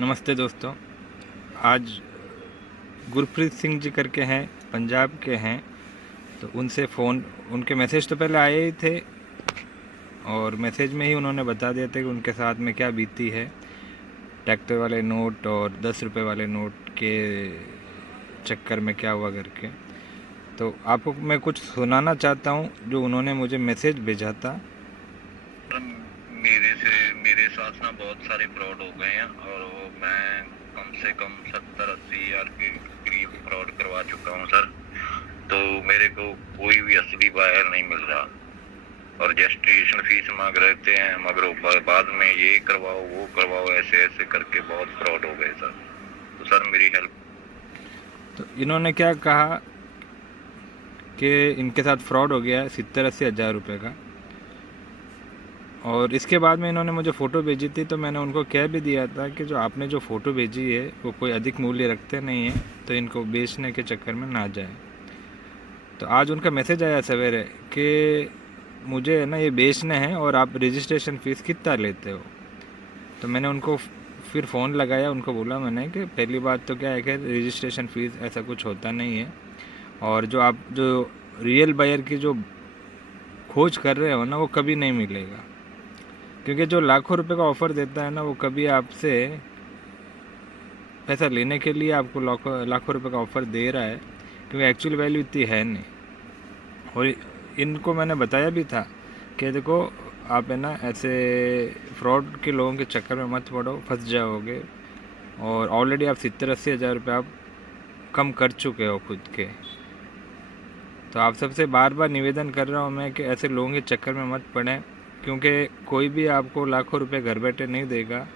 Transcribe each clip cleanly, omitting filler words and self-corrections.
नमस्ते दोस्तों। आज गुरप्रीत सिंह जी करके हैं, पंजाब के हैं। तो उनसे फ़ोन, उनके मैसेज तो पहले आए ही थे और मैसेज में ही उन्होंने बता दिया था कि उनके साथ में क्या बीती है। ट्रैक्टर वाले नोट और 10 रुपये वाले नोट के चक्कर में क्या हुआ करके। तो आपको मैं कुछ सुनाना चाहता हूँ जो उन्होंने मुझे मैसेज भेजा था। मेरे साथ ना बहुत सारे फ्रॉड हो गए हैं और मैं कम से कम 70-80 हज़ार के करीब फ्रॉड करवा चुका हूँ सर। तो मेरे को कोई भी असली बायर नहीं मिल रहा और रजिस्ट्रेशन फीस मांग रहे हैं, मगर बाद में ये करवाओ वो करवाओ, ऐसे ऐसे करके बहुत फ्रॉड हो गए सर। तो सर मेरी हेल्प। तो इन्होंने क्या कहा कि इनके साथ फ्रॉड हो गया है 70-80 हज़ार रुपये का। और इसके बाद में इन्होंने मुझे फ़ोटो भेजी थी, तो मैंने उनको कह भी दिया था कि जो आपने जो फ़ोटो भेजी है वो कोई अधिक मूल्य रखते नहीं है, तो इनको बेचने के चक्कर में ना जाए। तो आज उनका मैसेज आया सवेरे कि मुझे है ना ये बेचने हैं और आप रजिस्ट्रेशन फ़ीस कितना लेते हो। तो मैंने उनको फिर फ़ोन लगाया, उनको बोला मैंने कि पहली बात तो क्या है कि रजिस्ट्रेशन फ़ीस ऐसा कुछ होता नहीं है, और जो आप जो रियल बायर की जो खोज कर रहे हो ना वो कभी नहीं मिलेगा। क्योंकि जो लाखों रुपए का ऑफ़र देता है ना वो कभी आपसे पैसा लेने के लिए आपको लाखों लाखों रुपए का ऑफ़र दे रहा है, क्योंकि एक्चुअल वैल्यू इतनी है नहीं। और इनको मैंने बताया भी था कि देखो आप है ना ऐसे फ्रॉड के लोगों के चक्कर में मत पड़ो, फंस जाओगे। और ऑलरेडी आप 70-80 हज़ार रुपये आप कम कर चुके हो खुद के। तो आप सबसे बार बार निवेदन कर रहा हूँ मैं कि ऐसे लोगों के चक्कर में मत पड़ें, क्योंकि कोई भी आपको लाखों रुपए घर बैठे नहीं देगा।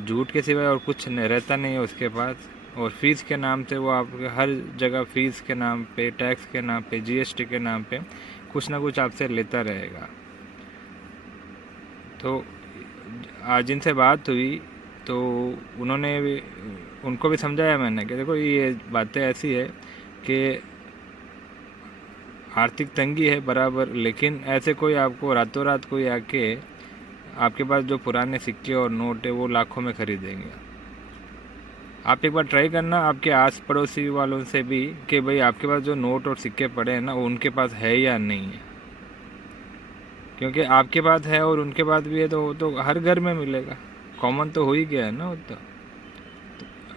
झूठ के सिवाय और कुछ नहीं रहता नहीं है उसके पास। और फीस के नाम से वो आपके हर जगह फीस के नाम पे, टैक्स के नाम पे, जीएसटी के नाम पे कुछ ना कुछ आपसे लेता रहेगा। तो आज इनसे बात हुई तो उन्होंने भी, उनको भी समझाया मैंने कि देखो ये बातें ऐसी है कि आर्थिक तंगी है बराबर, लेकिन ऐसे कोई आपको रातों रात कोई आके आपके पास जो पुराने सिक्के और नोट है वो लाखों में ख़रीदेंगे। आप एक बार ट्राई करना आपके आस पड़ोसी वालों से भी कि भाई आपके पास जो नोट और सिक्के पड़े हैं ना वो उनके पास है या नहीं है। क्योंकि आपके पास है और उनके पास भी है तो वो तो हर घर में मिलेगा, कॉमन तो हो ही गया है ना वो तो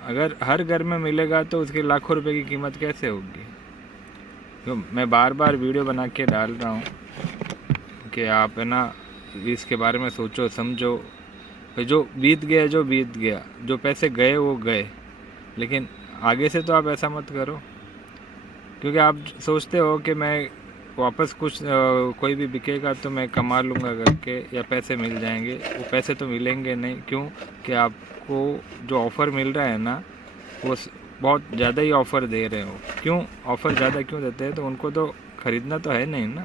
अगर हर घर में मिलेगा तो उसके लाखों रुपए की कीमत कैसे होगी। तो मैं बार बार वीडियो बना के डाल रहा हूँ कि आप है ना इसके बारे में सोचो समझो। जो बीत गया जो बीत गया, जो पैसे गए वो गए, लेकिन आगे से तो आप ऐसा मत करो। क्योंकि आप सोचते हो कि मैं वापस कुछ कोई भी बिकेगा तो मैं कमा लूँगा करके या पैसे मिल जाएंगे, वो पैसे तो मिलेंगे नहीं। क्यों कि आपको जो ऑफ़र मिल रहा है ना वो बहुत ज़्यादा ही ऑफ़र दे रहे हो। क्यों ऑफ़र ज़्यादा क्यों देते हैं, तो उनको तो ख़रीदना तो है नहीं ना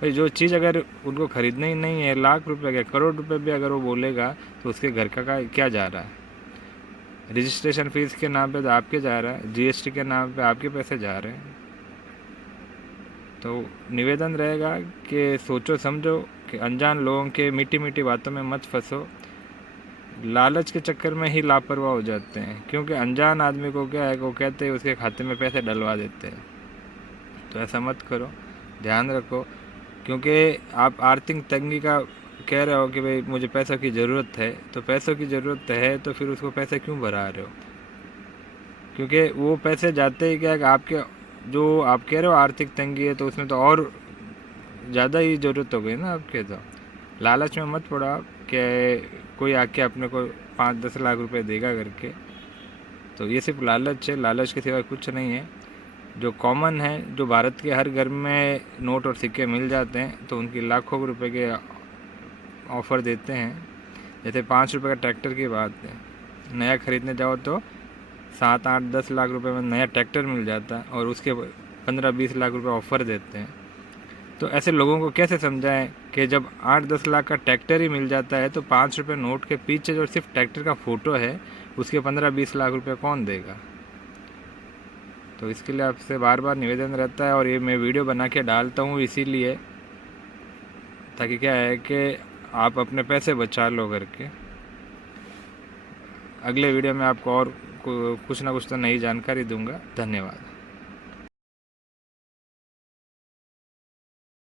भाई। जो चीज़ अगर उनको ख़रीदना ही नहीं है, लाख रुपए का करोड़ रुपए भी अगर वो बोलेगा तो उसके घर का क्या जा रहा है। रजिस्ट्रेशन फ़ीस के नाम पे तो आपके जा रहा है, जीएसटी के नाम पे आपके पैसे जा रहे हैं। तो निवेदन रहेगा कि सोचो समझो कि अनजान लोगों के मीठी मीठी बातों में मत फंसो। लालच के चक्कर में ही लापरवाह हो जाते हैं, क्योंकि अनजान आदमी को क्या है, वो कहते हैं उसके खाते में पैसे डलवा देते हैं। तो ऐसा मत करो, ध्यान रखो। क्योंकि आप आर्थिक तंगी का कह रहे हो कि भाई मुझे पैसों की ज़रूरत है, तो पैसों की ज़रूरत है तो फिर उसको पैसे क्यों भरा रहे हो। क्योंकि वो पैसे जाते ही क्या कि आपके जो आप कह रहे हो आर्थिक तंगी है, तो उसमें तो और ज़्यादा ही ज़रूरत हो गई ना आपके। तो लालच में मत पड़ो आप कि कोई आके अपने को 5-10 लाख रुपए देगा करके। तो ये सिर्फ लालच है, लालच के सिवाय कुछ नहीं है। जो कॉमन है, जो भारत के हर घर में नोट और सिक्के मिल जाते हैं, तो उनकी लाखों रुपए के ऑफ़र देते हैं। जैसे 5 रुपये का ट्रैक्टर की बात है, नया ख़रीदने जाओ तो 7-8-10 लाख रुपए में नया ट्रैक्टर मिल जाता है और उसके 15-20 लाख रुपए ऑफ़र देते हैं। तो ऐसे लोगों को कैसे समझाएं कि जब 8-10 लाख का ट्रैक्टर ही मिल जाता है तो 5 रुपये नोट के पीछे जो सिर्फ ट्रैक्टर का फ़ोटो है उसके 15-20 लाख रुपए कौन देगा। तो इसके लिए आपसे बार बार निवेदन रहता है, और ये मैं वीडियो बना के डालता हूँ इसीलिए, ताकि क्या है कि आप अपने पैसे बचा लो करके। अगले वीडियो में आपको और कुछ ना कुछ तो नई जानकारी दूंगा। धन्यवाद।